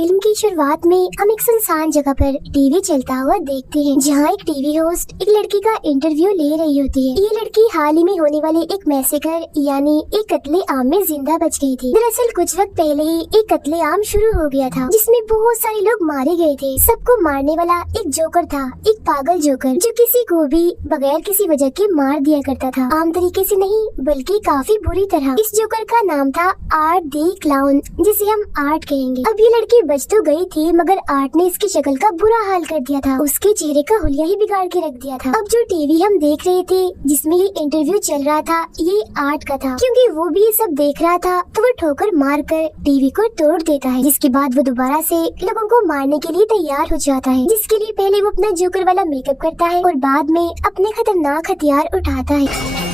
Film की शुरुआत में हम एक सुनसान जगह पर टीवी चलता हुआ देखते हैं, जहाँ एक टीवी होस्ट एक लड़की का इंटरव्यू ले रही होती है। ये लड़की हाल ही में होने वाले एक मैसेकर यानी एक कत्ले आम में जिंदा बच गई थी। दरअसल कुछ वक्त पहले ही एक कत्ले आम शुरू हो गया था, जिसमें बहुत सारे लोग मारे गए थे। सबको मारने वाला एक जोकर था, एक पागल जोकर, जो किसी को भी बगैर किसी वजह के मार दिया करता था। आम तरीके से नहीं, बल्कि काफी बुरी तरह। इस जोकर का नाम था आर्ट दी क्लाउन, जिसे हम आर्ट कहेंगे। अब ये लड़की बच तो गई थी, मगर आर्ट ने इसकी शक्ल का बुरा हाल कर दिया था। उसके चेहरे का हुलिया ही बिगाड़ के रख दिया था। अब जो टीवी हम देख रहे थे, जिसमें ये इंटरव्यू चल रहा था, ये आर्ट का था। क्योंकि वो भी ये सब देख रहा था, तो वो ठोकर मार कर टीवी को तोड़ देता है। जिसके बाद वो दोबारा से लोगों को मारने के लिए तैयार हो जाता है, जिसके लिए पहले वो अपना जोकर वाला मेकअप करता है और बाद में अपने खतरनाक हथियार उठाता है।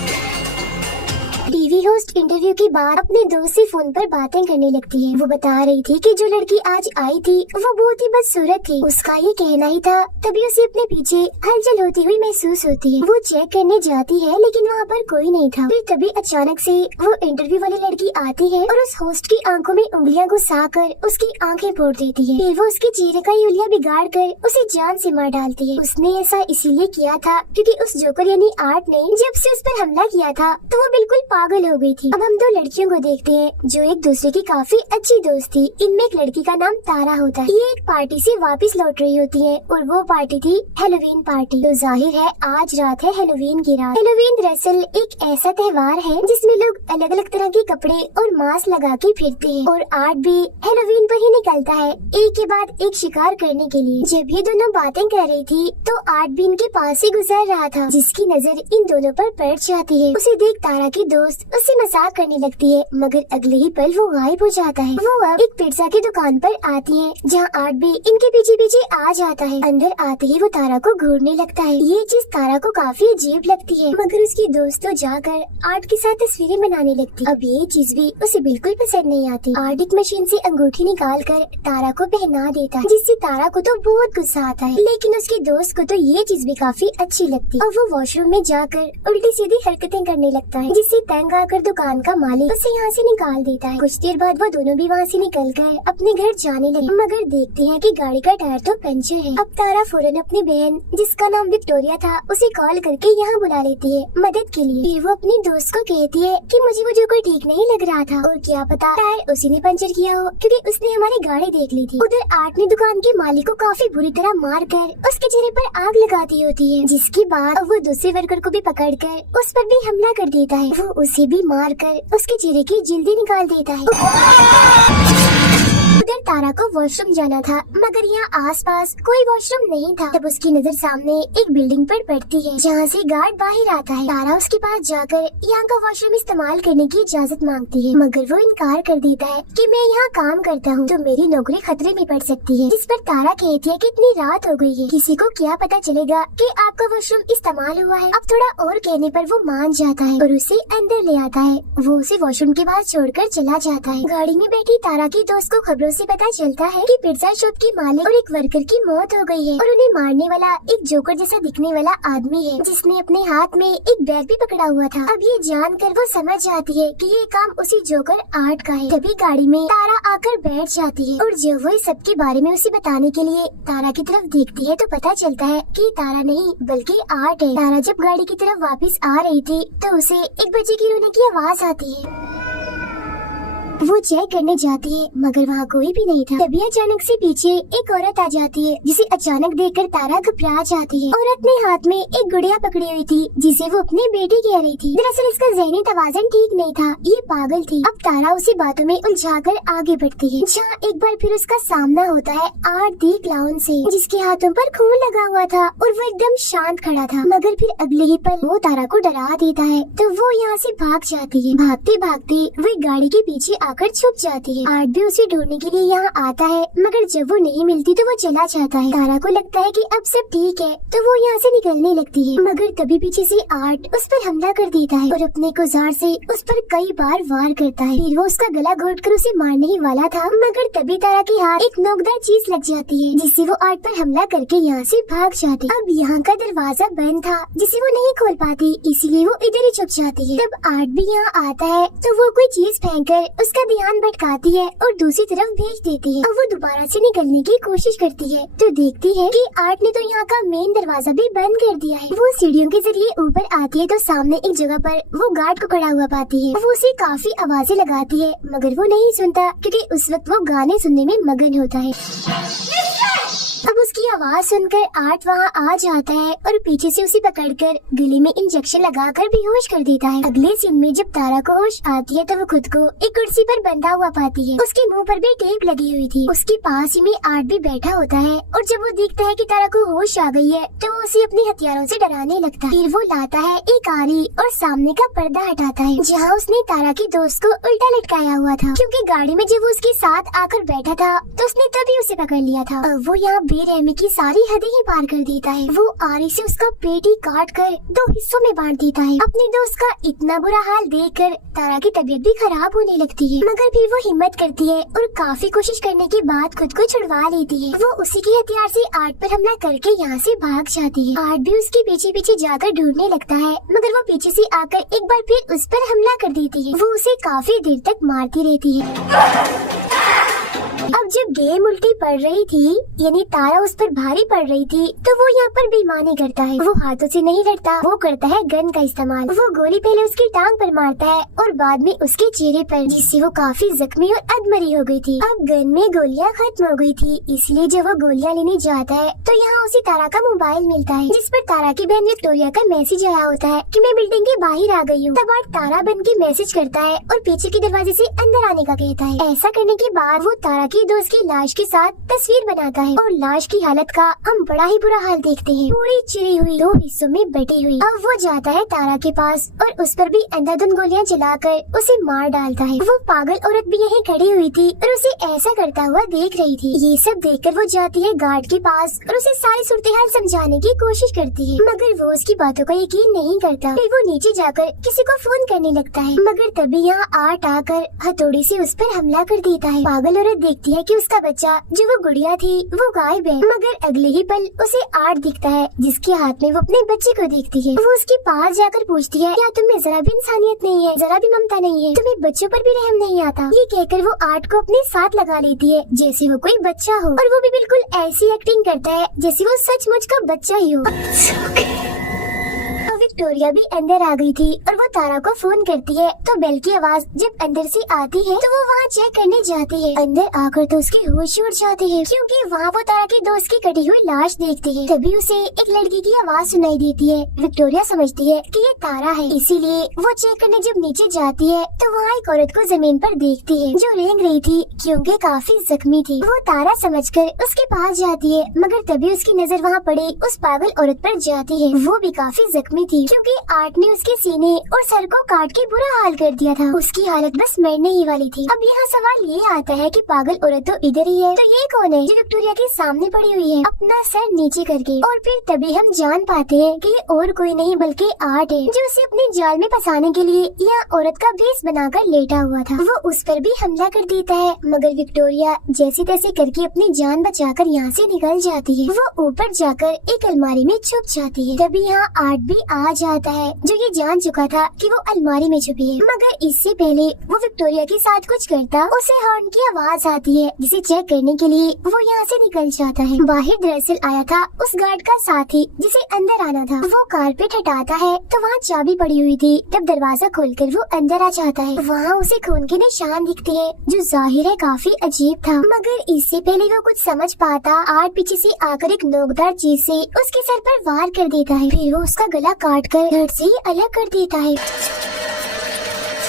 टीवी होस्ट इंटरव्यू के बाद अपने दोस्त से फोन पर बातें करने लगती है। वो बता रही थी कि जो लड़की आज आई थी वो बहुत ही बदसूरत थी। उसका ये कहना ही था, तभी उसे अपने पीछे हलचल होती हुई महसूस होती है। वो चेक करने जाती है, लेकिन वहाँ पर कोई नहीं था। फिर तभी अचानक से वो इंटरव्यू वाली लड़की आती है और उस होस्ट की आंखों में उंगलियां घुसा कर उसकी आंखें फोड़ देती है। फिर वो उसके चेहरे का यूलिया बिगाड़ कर उसे जान से मार डालती है। उसने ऐसा इसीलिए किया था क्योंकि उस जोकर यानी आर्ट ने जब से उस पर हमला किया था, तो वो बिल्कुल पागल हो गई थी। अब हम दो लड़कियों को देखते हैं जो एक दूसरे की काफी अच्छी दोस्त थी। इनमें एक लड़की का नाम तारा होता है। ये एक पार्टी से वापस लौट रही होती है और वो पार्टी थी हेलोवीन पार्टी। तो जाहिर है आज रात है हेलोवीन की रात। हेलोवीन दरअसल एक ऐसा त्योहार है जिसमें लोग अलग अलग तरह के कपड़े और मास्क लगा के फिरते हैं, और आर्ट भी हेलोवीन पर ही निकलता है एक के बाद एक शिकार करने के लिए। जब ये दोनों बातें कर रही थी, तो आर्ट भी इनके पास से गुजर रहा था, जिसकी नजर इन दोनों पर पड़ जाती है। उसे देख तारा की दोस्त उससे मजाक करने लगती है, मगर अगले ही पल वो गायब हो जाता है। वो अब एक पिज्जा की दुकान पर आती है, जहाँ आर्ट भी इनके पीछे पीछे आ जाता है। अंदर आते ही वो तारा को घूरने लगता है। ये चीज तारा को काफी अजीब लगती है, मगर उसकी दोस्त तो जाकर आर्ट के साथ तस्वीरें बनाने लगती। अब ये चीज भी उसे बिल्कुल पसंद नहीं आती। आर्ट एक मशीन से अंगूठी निकाल कर तारा को पहना देता है, जिससे तारा को तो बहुत गुस्सा आता है, लेकिन उसकी दोस्त को तो ये चीज भी काफी अच्छी लगती है। अब वो वॉशरूम में जाकर उल्टी सीधी हरकतें करने लगता है, जिससे तंग आकर दुकान का मालिक उसे यहाँ से निकाल देता है। कुछ देर बाद वो दोनों भी वहाँ से निकलकर अपने घर जाने लगे, मगर देखते हैं कि गाड़ी का टायर तो पंचर है। अब तारा फौरन अपनी बहन, जिसका नाम विक्टोरिया था, उसे कॉल करके यहाँ बुला लेती है मदद के लिए। फिर वो अपनी दोस्त को कहती है कि मुझे वो जोकर ठीक नहीं लग रहा था, और क्या पता टायर उसी ने पंचर किया हो, क्योंकि उसने हमारी गाड़ी देख ली थी। उधर आर्ट ने दुकान के मालिक को काफी बुरी तरह मार कर उसके चेहरे पर आग लगाती होती है, जिसके बाद वो दूसरे वर्कर को भी पकड़ कर उस पर भी हमला कर देता है। वो उसे भी मार कर उसके चेहरे की जल्दी निकाल देता है। उधर तारा को वॉशरूम जाना था, मगर यहाँ आसपास कोई वॉशरूम नहीं था। तब उसकी नजर सामने एक बिल्डिंग पर पड़ती है, जहाँ से गार्ड बाहर आता है। तारा उसके पास जाकर यहाँ का वॉशरूम इस्तेमाल करने की इजाजत मांगती है, मगर वो इनकार कर देता है कि मैं यहाँ काम करता हूँ, तो मेरी नौकरी खतरे में पड़ सकती है। जिस पर तारा कहती है कि इतनी रात हो गई है, किसी को क्या पता चलेगा कि आपका वॉशरूम इस्तेमाल हुआ है। अब थोड़ा और कहने पर वो मान जाता है और उसे अंदर ले आता है। वो उसे वॉशरूम के बाहर छोड़कर चला जाता है। गाड़ी में बैठी तारा की दोस्त को खबरों से पता चलता है कि पिज्जा शॉप की मालिक और एक वर्कर की मौत हो गई है, और उन्हें मारने वाला एक जोकर जैसा दिखने वाला आदमी है, जिसने अपने हाथ में एक बैग भी पकड़ा हुआ था। अब ये जानकर वो समझ जाती है कि ये काम उसी जोकर आर्ट का है। तभी गाड़ी में तारा आकर बैठ जाती है, और जब वो इस सब के बारे में उसे बताने के लिए तारा की तरफ देखती है, तो पता चलता है कि तारा नहीं बल्कि आर्ट है। तारा जब गाड़ी की तरफ वापस आ रही थी, तो उसे एक बच्चे की रोने की आवाज आती है। वो चेक करने जाती है, मगर वहाँ कोई भी नहीं था। तभी अचानक से पीछे एक औरत आ जाती है, जिसे अचानक देखकर तारा घबरा जाती है। औरत ने हाथ में एक गुड़िया पकड़ी हुई थी, जिसे वो अपनी बेटी कह रही थी। दरअसल इसका ज़हनी तवाज़ुन ठीक नहीं था, ये पागल थी। अब तारा उसी बातों में उलझाकर आगे बढ़ती है, जहाँ एक बार फिर उसका सामना होता है आर्ट दी क्लाउन से, जिसके हाथों पर खून लगा हुआ था और वो एकदम शांत खड़ा था। मगर फिर अगले ही पल वो तारा को डरा देता है, तो वो यहाँ से भाग जाती है। भागते भागते वो एक गाड़ी के पीछे आकर छुप जाती है। आर्ट भी उसे ढूंढने के लिए यहाँ आता है, मगर जब वो नहीं मिलती तो वो चला जाता है। तारा को लगता है कि अब सब ठीक है, तो वो यहाँ से निकलने लगती है, मगर तभी पीछे से आर्ट उस पर हमला कर देता है और अपने औजार से उस पर कई बार वार करता है। फिर वो उसका गला घोटकर उसे मारने ही वाला था, मगर तभी तारा के हाथ एक नोकदार चीज लग जाती है, जिससे वो आर्ट पर हमला करके यहाँ से भाग जाती। अब यहाँ का दरवाजा बंद था, जिसे वो नहीं खोल पाती, इसीलिए वो इधर ही छुप जाती है। तब आर्ट भी यहाँ आता है, तो वो कोई चीज फेंक कर उसके उसका ध्यान भटकाती है और दूसरी तरफ भेज देती है। अब वो दोबारा से निकलने की कोशिश करती है तो देखती है कि आर्ट ने तो यहाँ का मेन दरवाजा भी बंद कर दिया है। वो सीढ़ियों के जरिए ऊपर आती है तो सामने एक जगह पर वो गार्ड को खड़ा हुआ पाती है। वो उसे काफी आवाजें लगाती है मगर वो नहीं सुनता क्योंकि उस वक्त वो गाने सुनने में मगन होता है। अब उसकी आवाज सुनकर आर्ट वहाँ आ जाता है और पीछे से उसे पकड़कर गले में इंजेक्शन लगाकर बेहोश कर देता है। अगले सीन में जब तारा को होश आती है तो वो खुद को एक कुर्सी पर बंधा हुआ पाती है। उसके मुंह पर भी टेप लगी हुई थी। उसके पास ही में आर्ट भी बैठा होता है और जब वो देखता है कि तारा को होश आ गई है तो वो उसे अपने हथियारों से डराने लगता है। फिर वो लाता है एक आरी और सामने का पर्दा हटाता है जहाँ उसने तारा के दोस्त को उल्टा लटकाया हुआ था, क्योंकि गाड़ी में जब वो उसके साथ आकर बैठा था तो उसने तभी उसे पकड़ लिया था। अब वो यहाँ बेरहमी की सारी हदें ही पार कर देता है। वो आरी से उसका पेट ही काट कर 2 हिस्सों में बांट देता है। अपने दोस्त का इतना बुरा हाल देखकर तारा की तबीयत भी खराब होने लगती है, मगर फिर वो हिम्मत करती है और काफी कोशिश करने के बाद खुद को छुड़वा लेती है। वो उसी के हथियार से आर्ट पर हमला करके यहाँ से भाग जाती है। आर्ट भी उसके पीछे पीछे जाकर ढूंढने लगता है मगर वो पीछे से आकर एक बार फिर उस पर हमला कर देती है। वो उसे काफी देर तक मारती रहती है। अब जब गेम उल्टी पड़ रही थी यानी तारा उस पर भारी पड़ रही थी तो वो यहाँ पर बेईमानी करता है। वो हाथों से नहीं लड़ता, वो करता है गन का इस्तेमाल। वो गोली पहले उसकी टांग पर मारता है और बाद में उसके चेहरे पर, जिससे वो काफी जख्मी और अधमरी हो गई थी। अब गन में गोलियां खत्म हो गई थी, इसलिए जब वो गोलियां लेने जाता है तो यहाँ उसे तारा का मोबाइल मिलता है जिस पर तारा की बहन विक्टोरिया का मैसेज आया होता है कि मैं बिल्डिंग के बाहर आ गई हूँ। तब आर्ट तारा बन के मैसेज करता है और पीछे के दरवाजे से अंदर आने का कहता है। ऐसा करने के बाद वो तारा की दोस्त की लाश के साथ तस्वीर बनाता है और लाश की हालत का हम बड़ा ही बुरा हाल देखते हैं, पूरी चिरी हुई 2 हिस्सों में बटी हुई। अब वो जाता है तारा के पास और उस पर भी अंधाधुंध गोलियां जलाकर उसे मार डालता है। वो पागल औरत भी यहीं खड़ी हुई थी और उसे ऐसा करता हुआ देख रही थी। ये सब देखकर वो जाती है गार्ड के पास और उसे सारी सूरत हाल समझाने की कोशिश करती है, मगर वो उसकी बातों का यकीन नहीं करता। फिर वो नीचे जाकर किसी को फोन करने लगता है, मगर तभी यहाँ आर्ट आकर हथौड़ी से उस पर हमला कर देता है। पागल औरत देखती है कि उसका बच्चा जो वो गुड़िया थी वो गायब है, मगर अगले ही पल उसे आर्ट दिखता है जिसके हाथ में वो अपने बच्चे को देखती है। वो उसके पास जाकर पूछती है, क्या तुम्हें जरा भी इंसानियत नहीं है, जरा भी ममता नहीं है, तुम्हें बच्चों पर भी रहम नहीं आता? ये कहकर वो आर्ट को अपने साथ लगा लेती है जैसे वो कोई बच्चा हो, और वो भी बिल्कुल ऐसी एक्टिंग करता है जैसे वो सचमुच का बच्चा ही हो। विक्टोरिया भी अंदर आ गई थी और वो तारा को फोन करती है तो बेल की आवाज जब अंदर से आती है तो वो वहाँ चेक करने जाती है। अंदर आकर तो उसके होश उड़ जाते हैं क्योंकि वहाँ वो तारा के दोस्त की कटी हुई लाश देखती है। तभी उसे एक लड़की की आवाज सुनाई देती है। विक्टोरिया समझती है कि ये तारा है, इसीलिए वो चेक करने जब नीचे जाती है तो वहाँ एक औरत को जमीन पर देखती है जो रेंग रही थी क्योंकि काफी जख्मी थी। वो तारा समझकर उसके पास जाती है, मगर तभी उसकी नजर वहाँ पड़े उस पागल औरत पर जाती है। वो भी काफी जख्मी थी क्योंकि आर्ट ने उसके सीने और सर को काट के बुरा हाल कर दिया था। उसकी हालत बस मरने ही वाली थी। अब यहाँ सवाल ये आता है कि पागल औरत तो इधर ही है, तो ये कौन है जो विक्टोरिया के सामने पड़ी हुई है अपना सर नीचे करके? और फिर तभी हम जान पाते हैं कि ये और कोई नहीं बल्कि आर्ट है जो उसे अपने जाल में फंसाने के लिए यहाँ औरत का भेष बनाकर लेटा हुआ था। वो उस पर भी हमला कर देता है, मगर विक्टोरिया जैसे तैसे करके अपनी जान बचाकर यहाँ से निकल जाती है। वो ऊपर जाकर एक अलमारी में छुप जाती है। तभी यहाँ आर्ट भी आ जाता है जो ये जान चुका था कि वो अलमारी में छुपी है, मगर इससे पहले वो विक्टोरिया के साथ कुछ करता उसे हॉर्न की आवाज आती है जिसे चेक करने के लिए वो यहाँ से निकल जाता है। बाहर दरअसल आया था उस गार्ड का साथी जिसे अंदर आना था। वो कारपेट हटाता है तो वहाँ चाबी पड़ी हुई थी। तब दरवाजा खोलकर वो अंदर आ जाता है। वहाँ उसे खून के निशान दिखते हैं जो जाहिर है काफी अजीब था, मगर इससे पहले वो कुछ समझ पाता आर्ट पीछे से आकर एक नोकदार चीज से उसके सर पर वार कर देता है। फिर वो उसका गला काट कर धड़ से ही अलग कर देता है।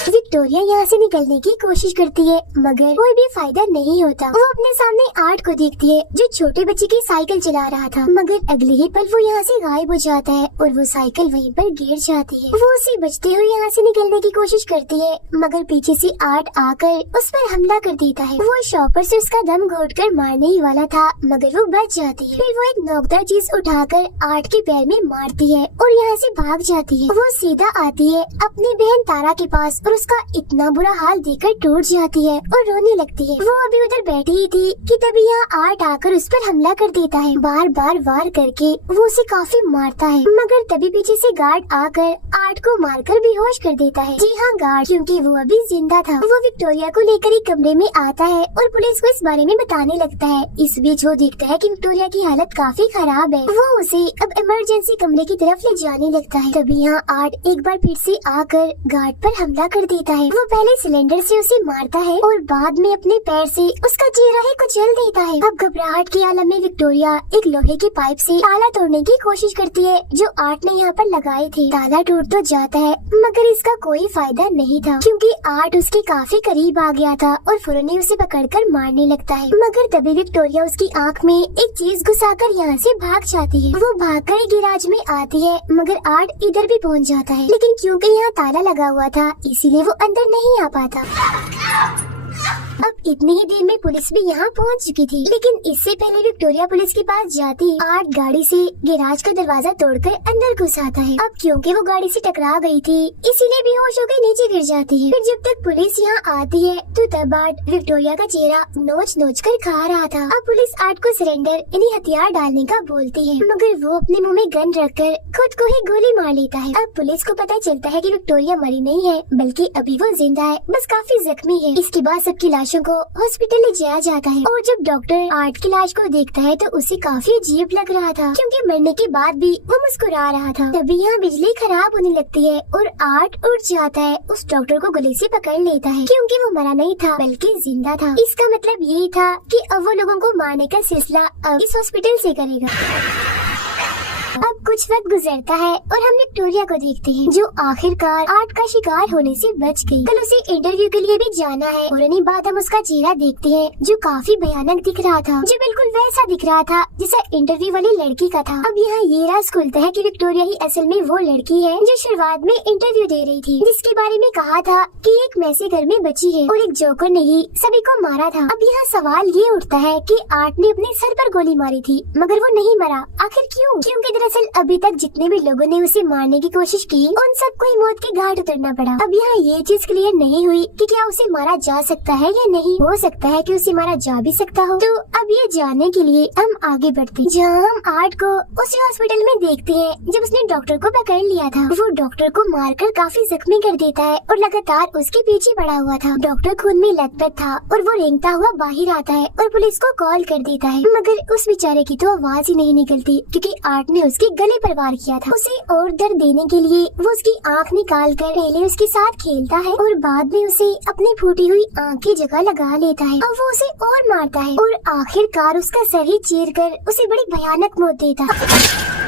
विक्टोरिया यहाँ से निकलने की कोशिश करती है, मगर कोई भी फायदा नहीं होता। वो अपने सामने आर्ट को देखती है जो छोटे बच्चे की साइकिल चला रहा था, मगर अगले ही पल वो यहाँ से गायब हो जाता है और वो साइकिल वहीं पर गिर जाती है। वो उसे बचते हुए यहाँ से निकलने की कोशिश करती है, मगर पीछे से आर्ट आकर उस पर हमला कर देता है। वो शॉपर से उसका दम घोटकर मारने ही वाला था, मगर वो बच जाती है। फिर वो एक नोकदार चीज उठाकर आर्ट के पैर में मारती है और यहाँ से भाग जाती है। वो सीधा आती है अपनी बहन तारा के पास और उसका उसका इतना बुरा हाल देखकर टूट जाती है और रोने लगती है। वो अभी उधर बैठी ही थी कि तभी यहाँ आर्ट आकर उस पर हमला कर देता है। बार बार वार करके वो उसे काफी मारता है, मगर तभी पीछे से गार्ड आकर आर्ट को मारकर बेहोश कर देता है। जी हाँ, गार्ड, क्योंकि वो अभी जिंदा था। वो विक्टोरिया को लेकर ही कमरे में आता है और पुलिस को इस बारे में बताने लगता है। इस बीच वो देखता है कि विक्टोरिया की हालत काफी खराब है। वो उसे अब इमरजेंसी कमरे की तरफ ले जाने लगता है। तभी यहाँ आर्ट एक बार फिर से आकर गार्ड पर हमला कर देता है। वो पहले सिलेंडर से उसे मारता है और बाद में अपने पैर से उसका चेहरा ही कुचल देता है। अब घबराहट के आलम में विक्टोरिया एक लोहे की पाइप से ताला तोड़ने की कोशिश करती है जो आर्ट ने यहाँ पर लगाए थे। ताला टूट तो जाता है, मगर इसका कोई फायदा नहीं था, क्योंकि आर्ट उसके काफी करीब आ गया था और फौरन ही उसे पकड़कर मारने लगता है। मगर तभी विक्टोरिया उसकी आंख में एक चीज घुसाकर यहाँ से भाग जाती है। वो भागकर गैराज में आती है, मगर आर्ट इधर भी पहुँच जाता है, लेकिन क्योंकि यहाँ ताला लगा हुआ था इसीलिए वो अंदर नहीं आ पाता। अब इतनी ही देर में पुलिस भी यहाँ पहुँच चुकी थी, लेकिन इससे पहले विक्टोरिया पुलिस के पास जाती आर्ट गाड़ी से गैराज का दरवाजा तोड़कर अंदर घुस आता है। अब क्योंकि वो गाड़ी से टकरा गई थी इसीलिए बेहोश होकर नीचे गिर जाती है। फिर जब तक पुलिस यहाँ आती है तो तब आर्ट विक्टोरिया का चेहरा नोच नोच कर खा रहा था। अब पुलिस आर्ट को सरेंडर यानी हथियार डालने का बोलती है, मगर वो अपने मुँह में गन रखकर खुद को ही गोली मार लेता है। अब पुलिस को पता चलता है कि विक्टोरिया मरी नहीं है, बल्कि अभी वो जिंदा है, बस काफी जख्मी है। इसके बाद सबकी लाशों को हॉस्पिटल ले जाया जाता है और जब डॉक्टर आर्ट की लाश को देखता है तो उसे काफी अजीब लग रहा था, क्योंकि मरने के बाद भी वो मुस्कुरा रहा था। तभी यहाँ बिजली खराब होने लगती है और आर्ट उठ जाता है, उस डॉक्टर को गले से पकड़ लेता है, क्योंकि वो मरा नहीं था बल्कि जिंदा था। इसका मतलब यही था कि अब वो लोगों को मारने का सिलसिला अब इस हॉस्पिटल से करेगा। अब कुछ वक्त गुजरता है और हम विक्टोरिया को देखते हैं, जो आखिरकार आर्ट का शिकार होने से बच गई। कल उसे इंटरव्यू के लिए भी जाना है और इन्हीं बाद हम उसका चेहरा देखते हैं जो काफी भयानक दिख रहा था, जो बिल्कुल वैसा दिख रहा था जैसा इंटरव्यू वाली लड़की का था। अब यहाँ ये राज खुलता है कि विक्टोरिया ही असल में वो लड़की है जो शुरुआत में इंटरव्यू दे रही थी, जिसके बारे में कहा था कि एक मैसे घर में बची है और एक जोकर ने ही सभी को मारा था। अब यहाँ सवाल ये उठता है कि आर्ट ने अपने सर पर गोली मारी थी मगर वो नहीं मरा, आखिर क्यों? क्योंकि दरअसल अभी तक जितने भी लोगों ने उसे मारने की कोशिश की उन सबको ही मौत के घाट उतरना पड़ा। अब यहाँ ये चीज क्लियर नहीं हुई कि क्या उसे मारा जा सकता है या नहीं। हो सकता है कि उसे मारा जा भी सकता हो। तो अब ये जानने के लिए हम आगे बढ़ते हैं, जहाँ हम आर्ट को उसी हॉस्पिटल में देखते हैं जब उसने डॉक्टर को पकड़ लिया था। वो डॉक्टर को मारकर काफी जख्मी कर देता है और लगातार उसके पीछे पड़ा हुआ था। डॉक्टर खून में लथपथ था और वो रेंगता हुआ बाहर आता है और पुलिस को कॉल कर देता है, मगर उस बेचारे की तो आवाज ही नहीं निकलती, क्योंकि आर्ट ने उसके गले पर वार किया था। उसे और दर्द देने के लिए वो उसकी आंख निकाल कर पहले उसके साथ खेलता है और बाद में उसे अपनी फूटी हुई आंख की जगह लगा लेता है। अब वो उसे और मारता है और आखिरकार उसका सर ही चीर कर उसे बड़ी भयानक मौत देता है।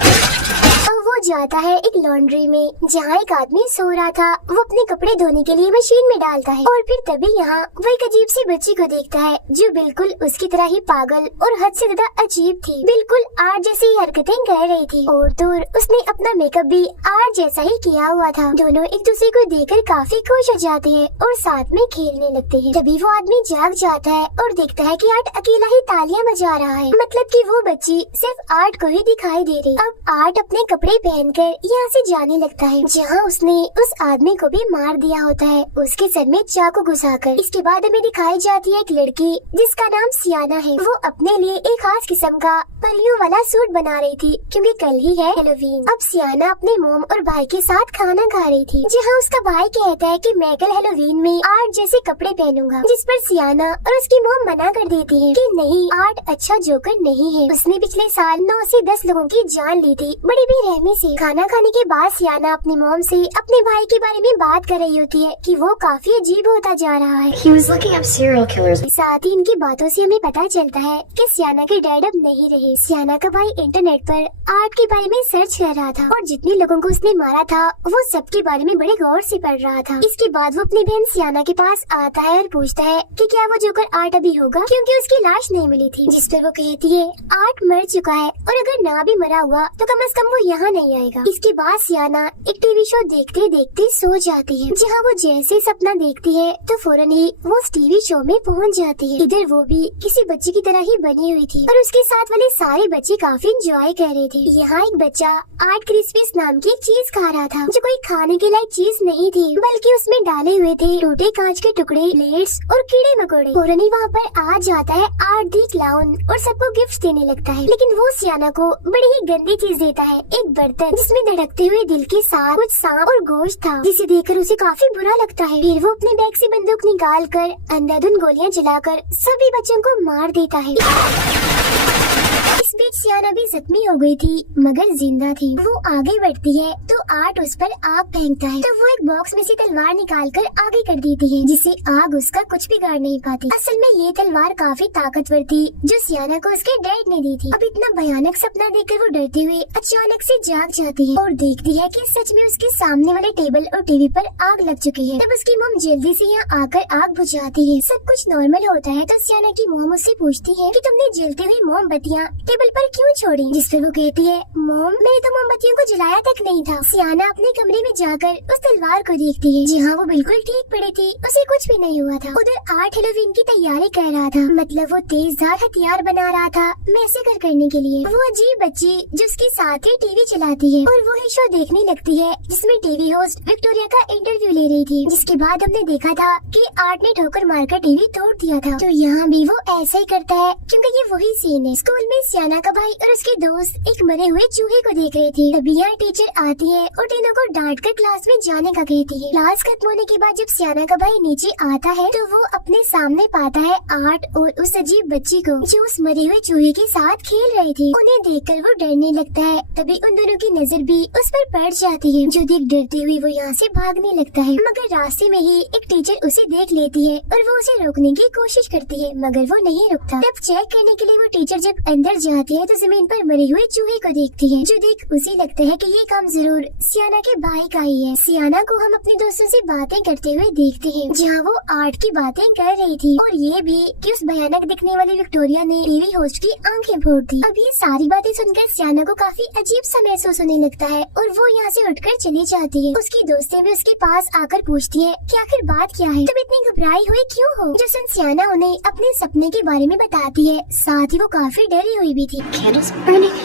अब वो जाता है एक लॉन्ड्री में, जहाँ एक आदमी सो रहा था। वो अपने कपड़े धोने के लिए मशीन में डालता है और फिर तभी यहाँ वो एक अजीब सी बच्ची को देखता है जो बिल्कुल उसकी तरह ही पागल और हद से ज्यादा अजीब थी। बिल्कुल आर्ट जैसी हरकतें कर रही थी और तो उसने अपना मेकअप भी आर्ट जैसा ही किया हुआ था। दोनों एक दूसरे को देखकर काफी खुश हो जाते हैं और साथ में खेलने लगते हैं। तभी वो आदमी जाग जाता है और देखता है कि आर्ट अकेला ही तालियां बजा रहा है, मतलब कि वो बच्ची सिर्फ आर्ट को ही दिखाई दे रही। अब आर्ट अपने कपड़े पहनकर यहाँ से जाने लगता है, जहाँ उसने उस आदमी को भी मार दिया होता है, उसके सर में चाकू घुसाकर। इसके बाद हमें दिखाई जाती है एक लड़की जिसका नाम सियाना है। वो अपने लिए एक खास किस्म का परियों वाला सूट बना रही थी, क्योंकि कल ही है हेलोवीन। अब सियाना अपने मोम और भाई के साथ खाना खा रही थी, जहाँ उसका भाई कहता है कि मैं कल हेलोवीन में आर्ट जैसे कपड़े पहनूंगा, जिस पर सियाना और उसकी मोम मना कर देती है कि नहीं, आर्ट अच्छा जोकर नहीं है। उसने पिछले साल 9 से 10 लोगों की जान ली थी बड़ी बेरहमी से। खाना खाने के बाद सियाना अपनी मोम से अपने भाई के बारे में बात कर रही होती है कि वो काफी अजीब होता जा रहा है। He was looking up serial killers. साथ ही इनकी बातों से हमें पता चलता है कि सियाना के डैड अब नहीं रहे। सियाना का भाई इंटरनेट पर आर्ट के बारे में सर्च कर रहा था और जितने लोगों को उसने मारा था वो सबके बारे में बड़े गौर से पढ़ रहा था। इसके बाद वो अपनी बहन सियाना के पास आता है और पूछता है कि क्या वो जोकर आर्ट अभी होगा, क्योंकि उसकी लाश नहीं मिली थी। जिस पर वो कहती है आर्ट मर चुका है और अगर ना भी मरा हुआ तो कम से कम वो यहाँ नहीं आएगा। इसके बाद सियाना एक टीवी शो देखते देखते सो जाती है, जहाँ वो जैसे सपना देखती है तो फौरन ही वो उस टीवी शो में पहुँच जाती है। इधर वो भी किसी बच्चे की तरह ही बनी हुई थी और उसके साथ वाले सारे बच्चे काफी एंजॉय कर रहे थे। यहाँ एक बच्चा आर्ट क्रिस्पीज नाम की एक चीज खा रहा था, जो कोई खाने के लायक चीज नहीं थी, बल्कि उसमें डाले हुए थे टूटे कांच के टुकड़े, प्लेट्स और कीड़े मकोड़े। फौरन ही वहाँ पर आ जाता है आर्ट दी क्लाउन और सबको गिफ्ट देने लगता है, लेकिन वो सियाना को बड़ी ही गंदी चीज देता है, एक बर्तन जिसमें धड़कते हुए दिल के साथ कुछ सांप और गोश्त था, जिसे देखकर उसे काफी बुरा लगता है। फिर वो अपने बैग से बंदूक निकाल कर अंधाधुंध गोलियां चलाकर सभी बच्चों को मार देता है। इस बीच सियाना भी जख्मी हो गई थी मगर जिंदा थी। वो आगे बढ़ती है तो आर्ट उस पर आग फेंकता है, तो वो एक बॉक्स में से तलवार निकाल कर आगे कर देती है, जिससे आग उसका कुछ बिगाड़ नहीं पाती। असल में ये तलवार काफी ताकतवर थी, जो सियाना को उसके डैड ने दी थी। अब इतना भयानक सपना देखकर वो डरते हुए अचानक से जाग जाती है और देखती है कि सच में उसके सामने वाले टेबल और टीवी पर आग लग चुकी है। तब उसकी मॉम जल्दी से यहाँ आकर आग बुझाती है। सब कुछ नॉर्मल होता है तो सियाना की मॉम उससे पूछती है कि तुमने जलती हुई मोमबत्तियाँ टेबल पर क्यों छोड़ी, जिस पर वो कहती है मॉम मैंने तो मोमबत्तियों को जलाया तक नहीं था। सियाना अपने कमरे में जाकर उस तलवार को देखती है, जहाँ वो बिल्कुल ठीक पड़ी थी, उसे कुछ भी नहीं हुआ था। उधर आर्ट हेलोवीन की तैयारी कर रहा था, मतलब वो तेजधार हथियार बना रहा था मैसेकर करने के लिए। वो अजीब बच्ची जो उसके साथ ही टीवी चलाती है और वो ही शो देखने लगती है, जिसमें टीवी होस्ट विक्टोरिया का इंटरव्यू ले रही थी, जिसके बाद हमने देखा था कि आर्ट ने ठोकर मारकर टीवी तोड़ दिया था। तो यहाँ भी वो ऐसा ही करता है, क्योंकि ये वही सीन है। स्कूल में सियाना का भाई और उसके दोस्त एक मरे हुए चूहे को देख रहे थे। तभी यहाँ टीचर आती है और तीनों को डांट कर क्लास में जाने का कहती है। क्लास खत्म होने के बाद जब सियाना का भाई नीचे आता है तो वो अपने सामने पाता है आर्ट और उस अजीब बच्ची को, जो उस मरे हुए चूहे के साथ खेल रही थी। उन्हें देखकर वो डरने लगता है। तभी उन दोनों की नजर भी उस पर पड़ जाती है, जो देख डरती हुई वो यहाँ से भागने लगता है। मगर रास्ते में ही एक टीचर उसे देख लेती है और वो उसे रोकने की कोशिश करती है, मगर वो नहीं रुकता। तब चेक करने के लिए वो टीचर जब अंदर जाती है तो जमीन पर मरे हुए चूहे को देखती है, जो देख उसे लगता है कि ये काम जरूर सियाना के भाई का ही है। सियाना को हम अपने दोस्तों से बातें करते हुए देखते हैं, जहाँ वो आर्ट की बातें कर रही थी और ये भी कि उस भयानक दिखने वाली विक्टोरिया ने टीवी होस्ट की आंखें फोड़ दी। अब ये सारी बातें सुनकर सियाना को काफी अजीब सा महसूस होने लगता है और वो यहाँ से उठकर चली जाती है। उसकी दोस्तें भी उसके पास आकर पूछती है कि आखिर बात क्या है, तुम इतनी घबराई हुई क्यों हो। जो सुन सियाना उन्हें अपने सपने के बारे में बताती है, साथ ही वो काफी डरी हुई भी थी। Candles burning.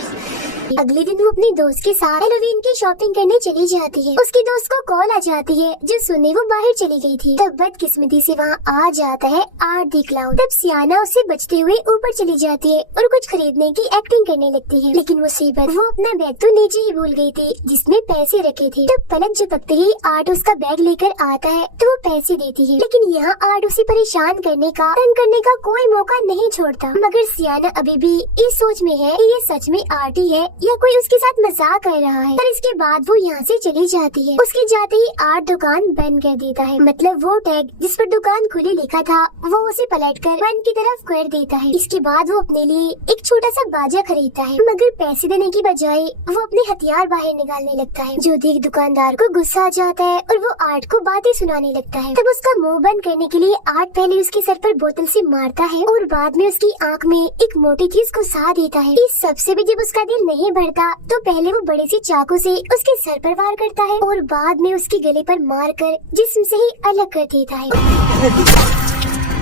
अगले दिन वो अपने दोस्त के साथ हेलोवीन की शॉपिंग करने चली जाती है। उसके दोस्त को कॉल आ जाती है, जो सुने वो बाहर चली गई थी। तब बदकिस्मती से वहाँ आ जाता है आर्ट दी क्लाउन। तब सियाना उससे बचते हुए ऊपर चली जाती है और कुछ खरीदने की एक्टिंग करने लगती है, लेकिन मुसीबत, वो अपना बैग तो नीचे ही भूल गई थी जिसमें पैसे रखे थे। तब पलक झपकते ही आर्ट उसका बैग लेकर आता है तो वो पैसे देती है, लेकिन यहाँ आर्ट उसे परेशान करने का, तंग करने का कोई मौका नहीं छोड़ता। मगर सियाना अभी भी इस सोच में है कि ये सच में आर्ट ही है या कोई उसके साथ मजाक कर रहा है। पर इसके बाद वो यहाँ से चली जाती है। उसके जाते ही आर्ट दुकान बंद कर देता है, मतलब वो टैग जिस पर दुकान खुली लिखा था वो उसे पलटकर बंद की तरफ कर देता है। इसके बाद वो अपने लिए एक छोटा सा बाजा खरीदता है, मगर पैसे देने की बजाय वो अपने हथियार बाहर निकालने लगता है, जो देख दुकानदार को गुस्सा आ जाता है और वो आर्ट को बातें सुनाने लगता है। तब उसका मुंह बंद करने के लिए आर्ट पहले उसके सर पर बोतल से मारता है और बाद में उसकी आँख में एक मोटी चीज घुसा देता है। इस सबसे भी जब उसका दिल नहीं भरता तो पहले वो बड़े से चाकू से उसके सर पर वार करता है और बाद में उसके गले पर मारकर जिस्म से ही अलग कर देता है।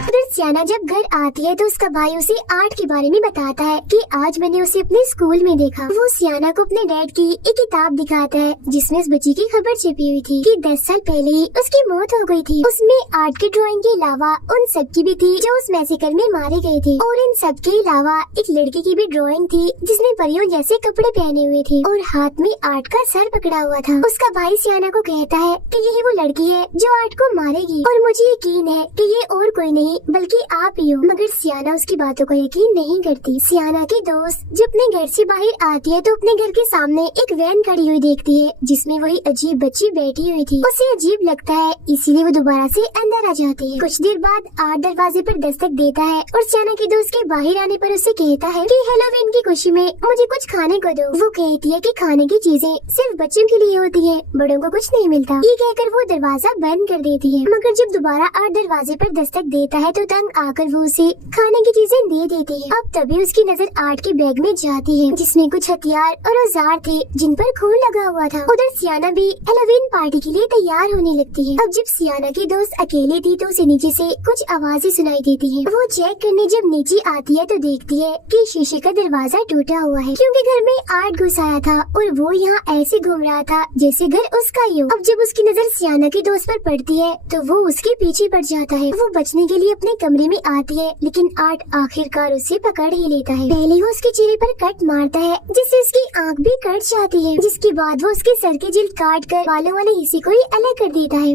उधर सियाना जब घर आती है तो उसका भाई उसे आर्ट के बारे में बताता है कि आज मैंने उसे अपने स्कूल में देखा। वो सियाना को अपने डैड की एक किताब दिखाता है जिसमें उस बच्ची की खबर छिपी हुई थी कि 10 साल पहले ही उसकी मौत हो गई थी। उसमें आर्ट की ड्राइंग के अलावा उन सब की भी थी जो उस मैसेकर में मारे गए थे, और इन सब के अलावा एक लड़की की भी ड्राइंग थी जिसने परियों जैसे कपड़े पहने हुए थे और हाथ में आर्ट का सर पकड़ा हुआ था। उसका भाई सियाना को कहता है कि यही वो लड़की है जो आर्ट को मारेगी और मुझे यकीन है कि ये और कोई नहीं बल्कि आप ही हो। मगर सियाना उसकी बातों को यकीन नहीं करती। सियाना की दोस्त जब अपने घर से बाहर आती है तो अपने घर के सामने एक वैन खड़ी हुई देखती है जिसमें वही अजीब बच्ची बैठी हुई थी। उसे अजीब लगता है, इसीलिए वो दोबारा से अंदर आ जाती है। कुछ देर बाद आर्ट दरवाजे पर दस्तक देता है और सियाना की दोस्त के बाहर आने पर उसे कहता है कि हेलोवीन की खुशी में मुझे कुछ खाने को दो। वो कहती है कि खाने की चीजें सिर्फ बच्चों के लिए होती है, बड़ों को कुछ नहीं मिलता। ये कहकर वो दरवाजा बंद कर देती है। मगर जब दोबारा आर्ट दरवाजे पर दस्तक देता है तो तंग आकर वो उसे खाने की चीजें दे देती है। अब तभी उसकी नजर आर्ट के बैग में जाती है जिसमें कुछ हथियार और औजार थे जिन पर खून लगा हुआ था। उधर सियाना भी हैलोवीन पार्टी के लिए तैयार होने लगती है। अब जब सियाना की दोस्त अकेली थी तो उसे नीचे से कुछ आवाजें सुनाई देती है। वो चेक करने जब नीचे आती है तो देखती है कि शीशे का दरवाजा टूटा हुआ है क्योंकि घर में आर्ट घुस आया था और वो यहाँ ऐसे घूम रहा था जैसे घर उसका ही हो। अब जब उसकी नजर सियाना की दोस्त पर पड़ती है तो वो उसके पीछे पड़ जाता है। वो बचने के लिए अपने कमरे में आती है लेकिन आर्ट आखिरकार उसे पकड़ ही लेता है। पहले वो उसके चेहरे पर कट मारता है जिससे उसकी आंख भी कट जाती है, जिसके बाद वो उसके सर के जिल्द काट कर बालों वाले हिस्से को ही अलग कर देता है।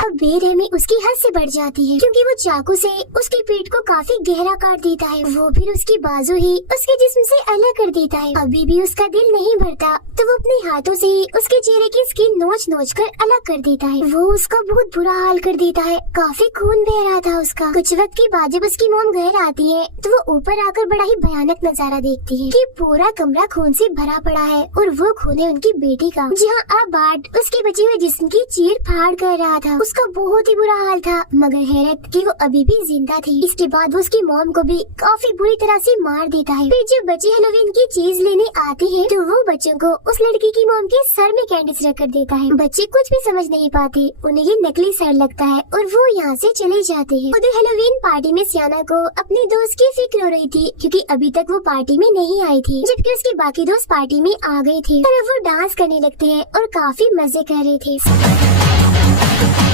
अब बेरहमी उसकी हद से बढ़ जाती है क्योंकि वो चाकू से उसकी पीठ को काफी गहरा काट देता है। वो फिर उसकी बाजू ही उसके जिस्म से अलग कर देता है। अभी भी उसका दिल नहीं भरता तो वो अपने हाथों से ही उसके चेहरे की स्किन नोच नोच कर अलग कर देता है। वो उसका बहुत बुरा हाल कर देता है, काफी खून बह रहा था उसका। कुछ वक्त के बाद जब उसकी मोम घर आती है तो वो ऊपर आकर बड़ा ही भयानक नजारा देखती है कि पूरा कमरा खून से भरा पड़ा है और वो खून है उनकी बेटी का, जहाँ अब आर्ट उसके बचे हुए जिस्म की चीर फाड़ कर रहा था। उसका बहुत ही बुरा हाल था मगर हैरत कि वो अभी भी जिंदा थी। इसके बाद वो उसकी मॉम को भी काफी बुरी तरह से मार देता है। फिर जब बच्चे हेलोवीन की चीज लेने आते हैं तो वो बच्चों को उस लड़की की मॉम के सर में कैंडिस रख कर देता है। बच्चे कुछ भी समझ नहीं पाते, उन्हें ये नकली सर लगता है और वो यहाँ से चले जाते हैं। उधर हेलोवीन पार्टी में सियाना को अपने दोस्त की फिक्र हो रही थी क्योंकि अभी तक वो पार्टी में नहीं आई थी, जबकि उसके बाकी दोस्त पार्टी में आ गए थे और वो डांस करने लगते हैं और काफी मजे कर रहे थे।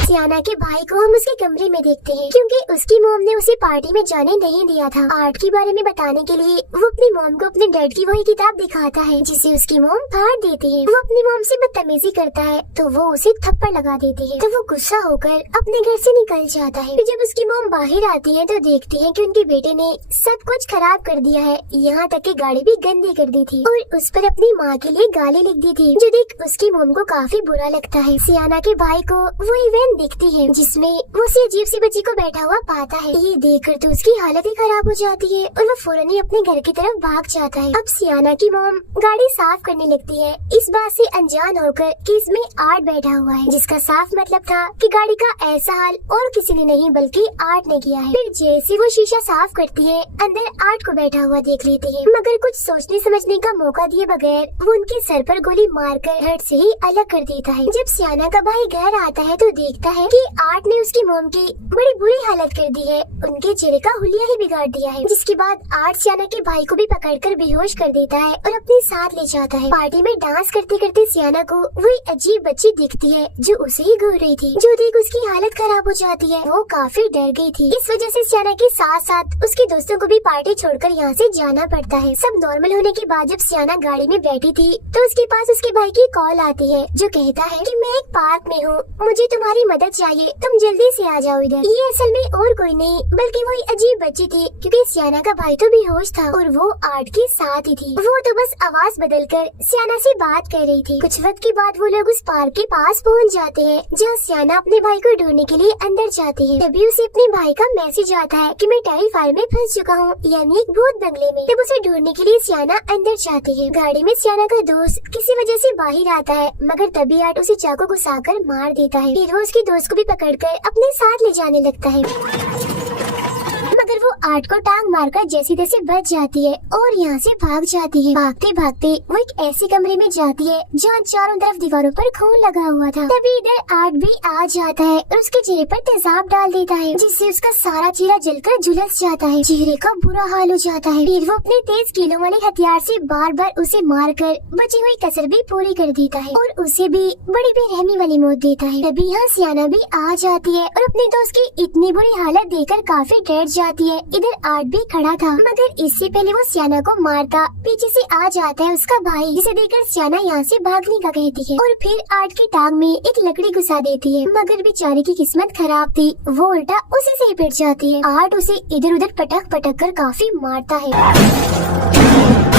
सियाना के भाई को हम उसके कमरे में देखते हैं क्योंकि उसकी मॉम ने उसे पार्टी में जाने नहीं दिया था। आर्ट के बारे में बताने के लिए वो अपनी मॉम को अपने डैड की वही किताब दिखाता है जिसे उसकी मॉम फाड़ देती है। वो अपनी मॉम से बदतमीजी करता है तो वो उसे थप्पड़ लगा देती है तो वो गुस्सा होकर अपने घर से निकल जाता है। जब उसकी मॉम बाहर आती है तो देखती है कि उनके बेटे ने सब कुछ खराब कर दिया है, यहाँ तक कि गाड़ी भी गंदी कर दी थी और उस पर अपनी माँ के लिए गाली लिख दी थी, जो देख उसकी मॉम को काफी बुरा लगता है। सियाना के भाई को वो इवेंट दिखती है जिसमें वो उसी अजीब सी बच्ची को बैठा हुआ पाता है। ये देखकर तो उसकी हालत ही खराब हो जाती है और वो फौरन ही अपने घर की तरफ भाग जाता है। अब सियाना की मॉम गाड़ी साफ करने लगती है इस बात से अनजान होकर कि इसमें आर्ट बैठा हुआ है, जिसका साफ मतलब था कि गाड़ी का ऐसा हाल और किसी ने नहीं बल्कि आर्ट ने किया है। फिर जैसे वो शीशा साफ करती है अंदर आर्ट को बैठा हुआ देख लेती है, मगर कुछ सोचने समझने का मौका दिए बगैर वो उनके सर पर गोली मारकर हट से ही अलग कर देता है। जब सियाना का भाई घर आता है तो देखता है कि आर्ट ने उसकी मॉम की बड़ी बुरी हालत कर दी है, उनके चेहरे का हुलिया ही बिगाड़ दिया है। जिसके बाद आर्ट सियाना के भाई को भी पकड़कर बेहोश कर देता है और अपने साथ ले जाता है। पार्टी में डांस करते करते सियाना को वही अजीब बच्ची दिखती है जो उसे ही घूर रही थी, जो देख उसकी हालत खराब हो जाती है। वो काफी डर गई थी, इस वजह से सियाना के साथ साथ उसके दोस्तों को भी पार्टी छोड़कर यहाँ से जाना पड़ता है। सब नॉर्मल होने के बाद जब सियाना गाड़ी में बैठी थी तो उसके पास उसके भाई की कॉल आती है जो कहता है कि मैं एक पार्क में हूँ, मुझे तुम्हारी मदद चाहिए, तुम जल्दी से आ जाओ इधर। ये असल में और कोई नहीं बल्कि वही अजीब बच्ची थी क्योंकि सियाना का भाई तो बेहोश था और वो आर्ट के साथ ही थी। वो तो बस आवाज बदलकर सियाना से बात कर रही थी। कुछ वक्त के बाद वो लोग उस पार्क के पास पहुँच जाते हैं जहाँ सियाना अपने भाई को ढूंढने के लिए अंदर जाती है। तभी उसे अपने भाई का मैसेज आता है कि मैं टेलीफायर में फंस चुका हूँ, यानी एक भूत बंगले में। तब उसे ढूंढने के लिए सियाना अंदर जाती है। गाड़ी में सियाना का दोस्त किसी वजह से बाहर आता है मगर तभी आर्ट उसे चाकू घुसाकर मार देता है। फिर वो उसके दोस्त को भी पकड़कर अपने साथ ले जाने लगता है मगर वो आर्ट को टांग मारकर जैसी तैसे बच जाती है और यहाँ से भाग जाती है। भागते भागते वो एक ऐसे कमरे में जाती है जहाँ चारों तरफ दीवारों पर खून लगा हुआ था। तभी इधर आर्ट भी आ जाता है और उसके चेहरे पर तेजाब डाल देता है जिससे उसका सारा चेहरा जलकर झुलस जाता है। चेहरे का बुरा हाल हो जाता है। फिर वो अपने तेज कीलों वाले हथियार से बार बार उसे मारकर बची हुई कसर भी पूरी कर देता है और उसे भी बड़ी बेरहमी वाली मौत देता है। तभी यहाँ सियाना भी आ जाती है और अपने दोस्त की इतनी बुरी हालत देखकर काफी डर जाती है। इधर आर्ट भी खड़ा था मगर इससे पहले वो सियाना को मारता पीछे से आ जाता है उसका भाई, जिसे देखकर सियाना यहाँ से भागने का कहती है और फिर आर्ट की टांग में एक लकड़ी घुसा देती है मगर बेचारे की किस्मत खराब थी, वो उल्टा उसी से ही पिट जाती है। आर्ट उसे इधर उधर पटक पटक कर काफी मारता है।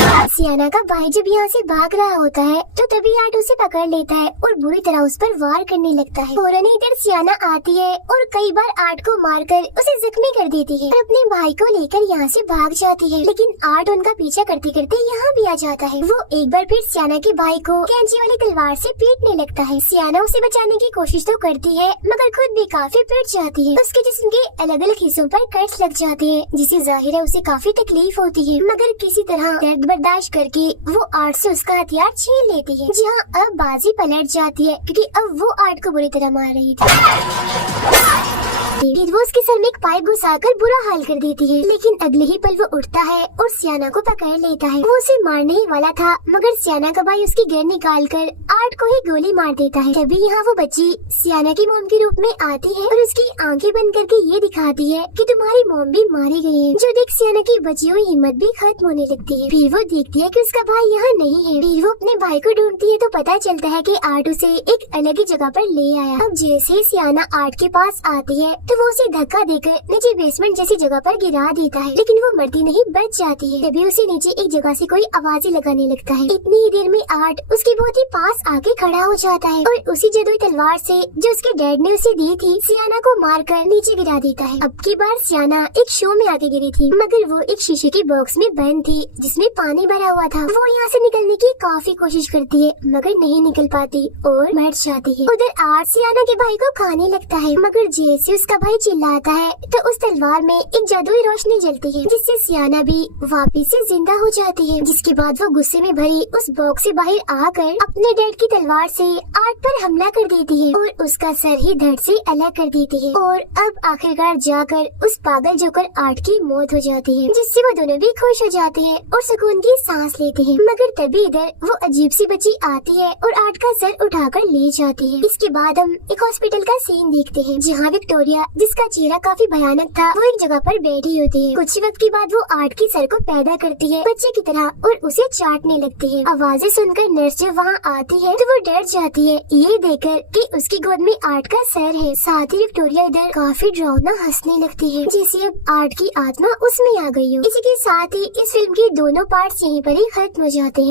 सियाना का भाई जब यहाँ से भाग रहा होता है तो तभी आर्ट उसे पकड़ लेता है और बुरी तरह उस पर वार करने लगता है। फौरन ही इधर सियाना आती है और कई बार आर्ट को मारकर उसे जख्मी कर देती है और अपने भाई को लेकर यहाँ से भाग जाती है। लेकिन आर्ट उनका पीछा करते करते यहाँ भी आ जाता है। वो एक बार फिर सियाना के भाई को कैंची वाली तलवार से पीटने लगता है। सियाना उसे बचाने की कोशिश तो करती है मगर खुद भी काफी पिट जाती है। उसके जिस्म के अलग अलग हिस्सों पर कट्स लग जाते हैं जिससे जाहिर है उसे काफी तकलीफ होती है, मगर किसी तरह दर्द बर्दाश्त करके वो आर्ट से उसका हथियार छीन लेती है। जहाँ अब बाजी पलट जाती है क्योंकि अब वो आर्ट को बुरी तरह मार रही थी। फिर वो उसके सर में एक पाइप घुसाकर बुरा हाल कर देती है, लेकिन अगले ही पल वो उठता है और सियाना को पकड़ लेता है। वो उसे मारने ही वाला था मगर सियाना का भाई उसकी गन निकालकर आर्ट को ही गोली मार देता है। तभी यहाँ वो बच्ची सियाना की मोम के रूप में आती है और उसकी आंखें बंद करके ये दिखाती है कि तुम्हारी मोम भी मारी गई है। जो देख सियाना की बची हुई हिम्मत भी खत्म होने लगती है। फिर वो देखती है कि उसका भाई यहाँ नहीं है। फिर वो अपने भाई को ढूंढती है तो पता चलता है कि आर्ट उसे एक अलग ही जगह पर ले आया। अब जैसे सियाना आर्ट के पास आती है तो वो उसे धक्का देकर नीचे बेसमेंट जैसी जगह पर गिरा देता है, लेकिन वो मरती नहीं, बच जाती है। तभी उसे नीचे एक जगह से कोई आवाजें लगाने लगता है। इतनी ही देर में आर्ट उसके बहुत ही पास आके खड़ा हो जाता है और उसी जादुई तलवार से जो उसके डैड ने उसे दी थी सियाना को मारकर नीचे गिरा देता है। अब की बार सियाना एक शो में आके गिरी थी मगर वो एक शीशे के बॉक्स में बंद थी जिसमें पानी भरा हुआ था। वो यहाँ से निकलने की काफी कोशिश करती है मगर नहीं निकल पाती और मर जाती है। उधर आर्ट सियाना के भाई को खाने लगता है मगर जैसे उसका भाई चिल्लाता है तो उस तलवार में एक जादुई रोशनी जलती है जिससे सियाना भी वापस से जिंदा हो जाती है। जिसके बाद वो गुस्से में भरी उस बॉक्स से बाहर आकर अपने डैड की तलवार से आर्ट पर हमला कर देती है और उसका सर ही धड़ से अलग कर देती है। और अब आखिरकार जाकर उस पागल जोकर आर्ट की मौत हो जाती है जिससे वो दोनों भी खुश हो जाते हैं और सुकून की सांस लेते हैं। मगर तभी इधर वो अजीब सी बच्ची आती है और आर्ट का सर उठाकर ले जाती है। इसके बाद हम एक हॉस्पिटल का सीन देखते हैं जहाँ विक्टोरिया जिसका चेहरा काफी भयानक था वो एक जगह पर बैठी होती है। कुछ वक्त के बाद वो आर्ट के सर को पैदा करती है बच्चे की तरह और उसे चाटने लगती है। आवाजें सुनकर नर्स जब वहाँ आती है तो वो डर जाती है ये देखकर कि उसकी गोद में आर्ट का सर है। साथ ही विक्टोरिया इधर काफी डरावना हंसने लगती है जैसे अब आर्ट की आत्मा उसमें आ गई हो। इसी के साथ ही इस फिल्म के दोनों पार्ट्स यहीं पर ही खत्म हो जाते हैं।